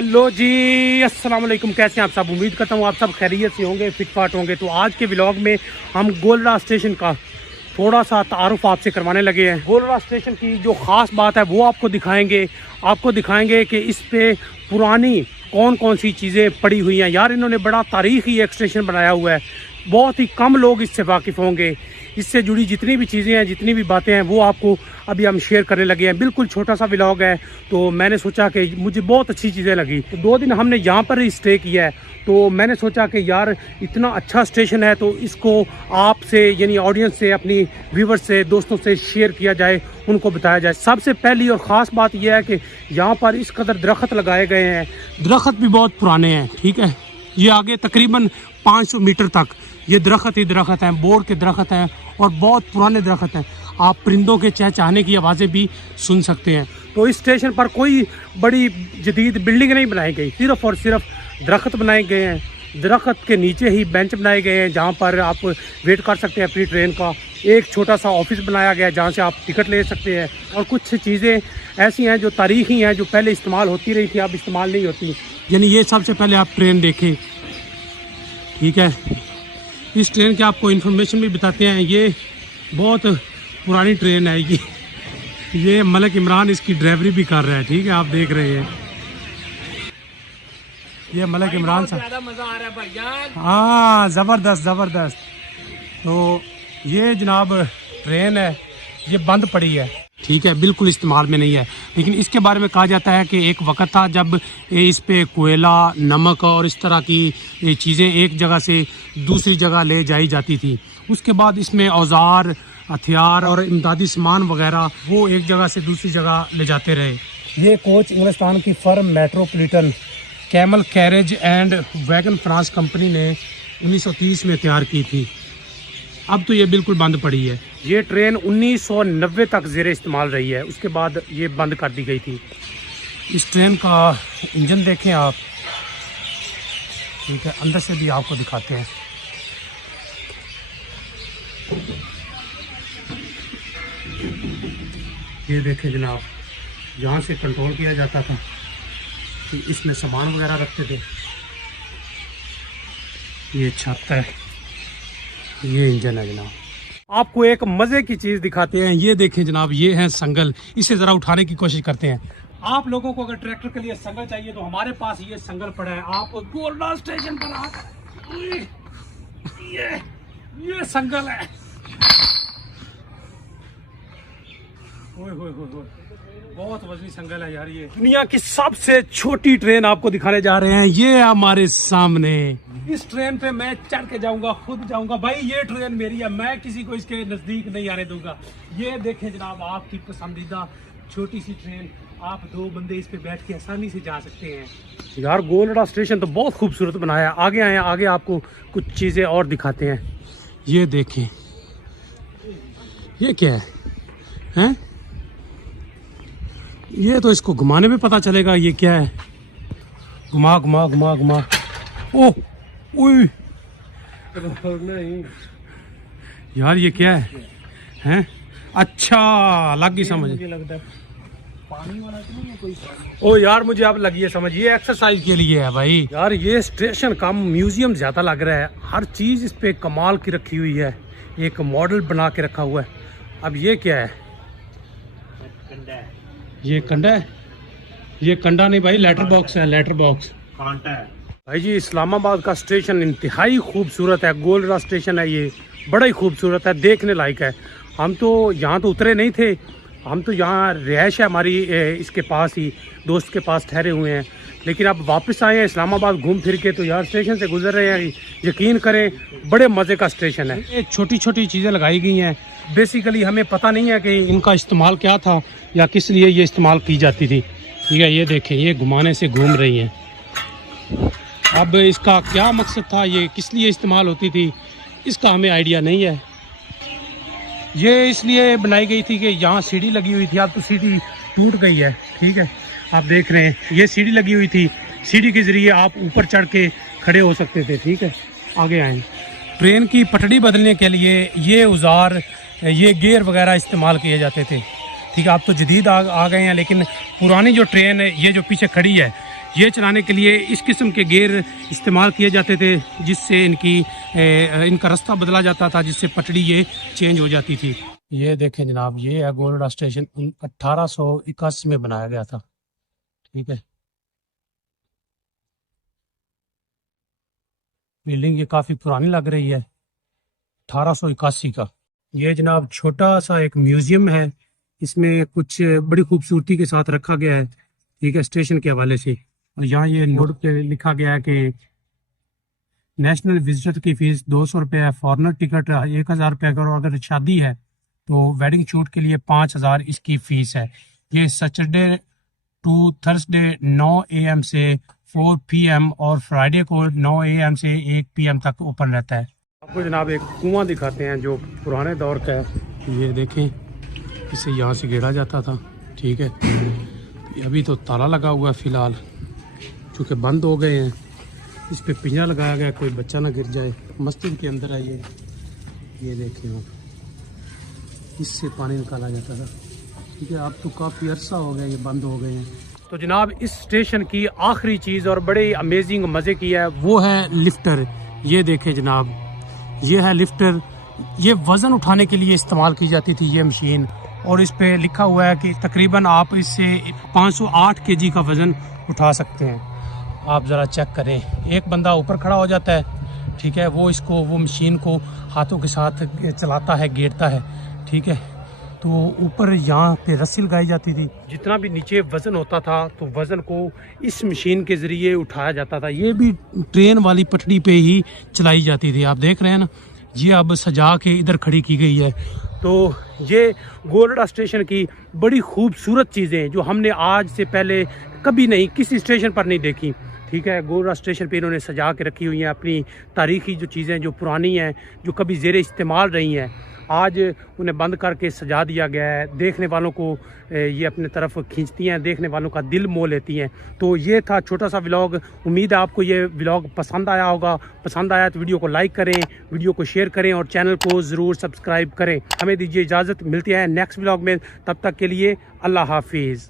Hello जी, अस्सलाम वालेकुम। कैसे हैं आप सब? उम्मीद करता हूँ आप सब खैरियत से होंगे, फिट फाट होंगे। तो आज के व्लॉग में हम गोलरा स्टेशन का थोड़ा सा तारुफ आपसे करवाने लगे हैं। गोलरा स्टेशन की जो ख़ास बात है वो आपको दिखाएंगे कि इस पे पुरानी कौन कौन सी चीज़ें पड़ी हुई हैं। यार इन्होंने बड़ा तारीख़ी एक स्टेशन बनाया हुआ है, बहुत ही कम लोग इससे वाकिफ़ होंगे। इससे जुड़ी जितनी भी चीज़ें हैं, जितनी भी बातें हैं, वो आपको अभी हम शेयर करने लगे हैं। बिल्कुल छोटा सा व्लॉग है, तो मैंने सोचा कि मुझे बहुत अच्छी चीज़ें लगी। तो 2 दिन हमने यहाँ पर ही स्टे किया है, तो मैंने सोचा कि यार इतना अच्छा स्टेशन है तो इसको आपसे यानी ऑडियंस से, अपनी व्यूवर्स से, दोस्तों से शेयर किया जाए, उनको बताया जाए। सबसे पहली और ख़ास बात यह है कि यहाँ पर इस कदर दरख्त लगाए गए हैं। दरख्त भी बहुत पुराने हैं, ठीक है। ये आगे तकरीबन 500 मीटर तक ये दरख्त ही दरख्त हैं, बोर्ड के दरख्त हैं और बहुत पुराने दरख्त हैं। आप परिंदों के चहचहाने की आवाज़ें भी सुन सकते हैं। तो इस स्टेशन पर कोई बड़ी जदीद बिल्डिंग नहीं बनाई गई, सिर्फ़ और सिर्फ दरख्त बनाए गए हैं। दरख्त के नीचे ही बेंच बनाए गए हैं जहाँ पर आप वेट कर सकते हैं अपनी ट्रेन का। एक छोटा सा ऑफिस बनाया गया है जहाँ से आप टिकट ले सकते हैं। और कुछ चीज़ें ऐसी हैं जो तारीख़ी हैं, जो पहले इस्तेमाल होती रही थी, अब इस्तेमाल नहीं होती। यानी ये सबसे पहले आप ट्रेन देखें, ठीक है। इस ट्रेन के आपको इन्फॉर्मेशन भी बताते हैं। ये बहुत पुरानी ट्रेन है। ये मलिक इमरान इसकी ड्राइवरी भी कर रहा है, ठीक है। आप देख रहे हैं ये मलिक इमरान साहब, मजा आ रहा है भाईजान। हाँ, ज़बरदस्त। तो ये जनाब ट्रेन है, ये बंद पड़ी है, ठीक है, बिल्कुल इस्तेमाल में नहीं है। लेकिन इसके बारे में कहा जाता है कि एक वक्त था जब इस पे कोयला, नमक और इस तरह की चीज़ें एक जगह से दूसरी जगह ले जाई जाती थी। उसके बाद इसमें औजार, हथियार और इमदादी सामान वगैरह वो एक जगह से दूसरी जगह ले जाते रहे। ये कोच इंग्लिस्तान की firm metropolitan camel carriage and wagon France company ने 1930 में तैयार की थी। अब तो ये बिल्कुल बंद पड़ी है। ये ट्रेन 1990 तक ज़ेरे इस्तेमाल रही है, उसके बाद ये बंद कर दी गई थी। इस ट्रेन का इंजन देखें आप, ठीक है, अंदर से भी आपको दिखाते हैं। ये देखें जनाब, यहाँ से कंट्रोल किया जाता था कि इसमें सामान वगैरह रखते थे। ये छत है, ये इंजन है जनाब। आपको एक मज़े की चीज़ दिखाते हैं। ये देखें जनाब, ये है संगल। इसे ज़रा उठाने की कोशिश करते हैं। आप लोगों को अगर ट्रैक्टर के लिए संगल चाहिए तो हमारे पास ये संगल पड़ा है। आप गोलरा स्टेशन पर आकर ये संगल है। ओए होए होए होए, बहुत वजनी संगल है यार। ये दुनिया की सबसे छोटी ट्रेन आपको दिखाने जा रहे हैं। ये हमारे सामने, इस ट्रेन पे मैं चढ़ के जाऊंगा, खुद जाऊंगा। भाई ये ट्रेन मेरी है, मैं किसी को इसके नजदीक नहीं आने दूंगा। ये देखें जनाब, आपकी पसंदीदा छोटी सी ट्रेन। आप 2 बंदे इस पे बैठ के आसानी से जा सकते हैं। यार गोलरा स्टेशन तो बहुत खूबसूरत बनाया। आगे आए, आगे आपको कुछ चीजें और दिखाते हैं। ये देखें, ये क्या है? ये तो इसको घुमाने में पता चलेगा ये क्या है। घुमा घुमा घुमा घुमा। ओह ओए यार, ये क्या है? हैं? अच्छा, लग गई समझ। मुझे लगता है पानी वाला तो नहीं है कोई। ओ यार, मुझे अब लगी है समझ। ये एक्सरसाइज के लिए है भाई। यार ये स्टेशन का म्यूजियम ज्यादा लग रहा है। हर चीज इस पे कमाल की रखी हुई है। एक मॉडल बना के रखा हुआ है। अब ये क्या है? ये कंडा है? ये कंडा नहीं भाई, लेटर बॉक्स है, लेटर बॉक्स कांटा है भाई जी। इस्लामाबाद का स्टेशन इंतहाई खूबसूरत है। गोलरा स्टेशन है, ये बड़ा ही खूबसूरत है, देखने लायक है। हम तो यहाँ तो उतरे नहीं थे, हम तो यहाँ रिहाइश है हमारी इसके पास ही, दोस्त के पास ठहरे हुए हैं। लेकिन अब वापस आए हैं इस्लामाबाद घूम फिर के, तो यार स्टेशन से गुजर रहे हैं। यकीन करें बड़े मज़े का स्टेशन है। ये छोटी छोटी चीज़ें लगाई गई हैं। बेसिकली हमें पता नहीं है कि इनका इस्तेमाल क्या था या किस लिए ये इस्तेमाल की जाती थी, ठीक है। ये देखें, ये घुमाने से घूम रही हैं। अब इसका क्या मकसद था, ये किस लिए इस्तेमाल होती थी, इसका हमें आइडिया नहीं है। ये इसलिए बनाई गई थी कि यहाँ सीढ़ी लगी हुई थी, अब तो सीढ़ी टूट गई है, ठीक है। आप देख रहे हैं ये सीढ़ी लगी हुई थी, सीढ़ी के ज़रिए आप ऊपर चढ़ के खड़े हो सकते थे, ठीक है। आगे आए, ट्रेन की पटड़ी बदलने के लिए ये औजार, ये गियर वगैरह इस्तेमाल किए जाते थे, ठीक है। अब तो जदीद आ गए हैं, लेकिन पुरानी जो ट्रेन है, ये जो पीछे खड़ी है, ये चलाने के लिए इस किस्म के गियर इस्तेमाल किए जाते थे, जिससे इनका रास्ता बदला जाता था, जिससे पटड़ी ये चेंज हो जाती थी। ये देखें जनाब, ये है गोलड़ा स्टेशन 1881 में बनाया गया था। ठीक है, बिल्डिंग ये काफ़ी पुरानी लग रही है, 1881 का। ये जनाब छोटा सा एक म्यूज़ियम है, इसमें कुछ बड़ी खूबसूरती के साथ रखा गया है। ठीक है, स्टेशन के हवाले से। और यहाँ ये बोर्ड पे लिखा गया है कि नेशनल विजिटर की फ़ीस 200 रुपये है, फॉरनर टिकट 1000 रुपये, अगर शादी है तो वेडिंग शूट के लिए 5000 इसकी फ़ीस है। ये सैटरडे टू थर्सडे 9 AM से 4 PM और फ्राइडे को 9 AM से 1 PM तक ओपन रहता है। आपको जनाब एक कुआं दिखाते हैं जो पुराने दौर का है। ये देखें, इसे यहाँ से गिरा जाता था। ठीक है, अभी तो ताला लगा हुआ है फ़िलहाल, चूँकि बंद हो गए हैं। इस पे पिंजरा लगाया गया, कोई बच्चा ना गिर जाए। मस्जिद के अंदर है ये देखें आप, इससे पानी निकाला जाता था। ठीक है, अब तो काफ़ी अरसा हो गया ये बंद हो गए हैं। तो जनाब इस स्टेशन की आखिरी चीज़ और बड़े अमेजिंग मज़े की है, वो है लिफ्टर। ये देखें जनाब, ये है लिफ्टर। ये वज़न उठाने के लिए इस्तेमाल की जाती थी ये मशीन, और इस पे लिखा हुआ है कि तकरीबन आप इससे 508 kg का वज़न उठा सकते हैं। आप ज़रा चेक करें, एक बंदा ऊपर खड़ा हो जाता है। ठीक है, वो मशीन को हाथों के साथ चलाता है, गेरता है। ठीक है, तो ऊपर यहाँ पे रस्सी लगाई जाती थी, जितना भी नीचे वज़न होता था तो वज़न को इस मशीन के ज़रिए उठाया जाता था। ये भी ट्रेन वाली पटड़ी पे ही चलाई जाती थी। आप देख रहे हैं ना, ये अब सजा के इधर खड़ी की गई है। तो ये गोलड़ा स्टेशन की बड़ी खूबसूरत चीज़ें जो हमने आज से पहले कभी नहीं किसी स्टेशन पर नहीं देखी। ठीक है, गोलड़ा स्टेशन पे इन्होंने सजा के रखी हुई हैं अपनी तारीख़ी जो चीज़ें जो पुरानी हैं, जो कभी ज़ेर इस्तेमाल रही हैं, आज उन्हें बंद करके सजा दिया गया है। देखने वालों को ये अपने तरफ खींचती हैं, देखने वालों का दिल मोह लेती हैं। तो ये था छोटा सा व्लॉग। उम्मीद है आपको ये व्लॉग पसंद आया होगा। पसंद आया तो वीडियो को लाइक करें, वीडियो को शेयर करें और चैनल को ज़रूर सब्सक्राइब करें। हमें दीजिए इजाज़त, मिलती है नेक्स्ट व्लॉग में। तब तक के लिए अल्लाह हाफिज़।